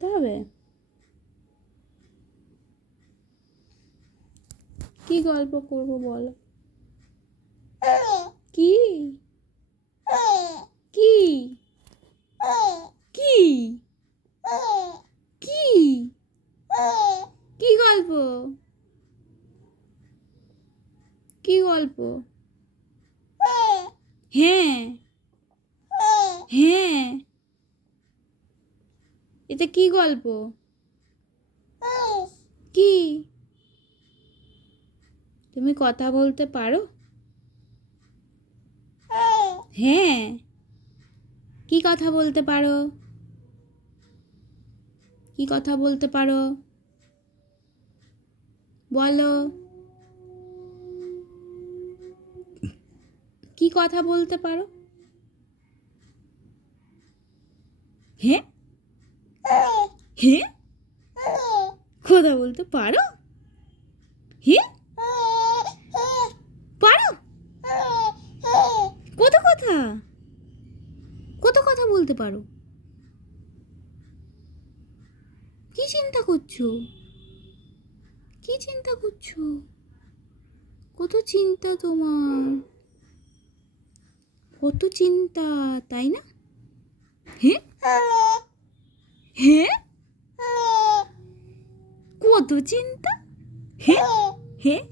করতে হবে? কি গল্প করবো বলো? কি কি কি কি কি গল্প? কি গল্প? হ্যাঁ হ্যাঁ, এটা কি গল্প? কি? তুমি কথা বলতে পারো? হ্যাঁ, কি কথা বলতে পারো? কি কথা বলতে পারো বলো? কি কথা বলতে পারো? হ্যাঁ হ্যাঁ, কথা বলতে পারো? হ্যাঁ, পারো? কত কথা, কত কথা বলতে পারো? কি চিন্তা করছো? কি চিন্তা করছো? কত চিন্তা তোমার, কত চিন্তা, তাই না? হ্যাঁ হ্যাঁ, কত চিন্তা। হ্যাঁ হ্যাঁ।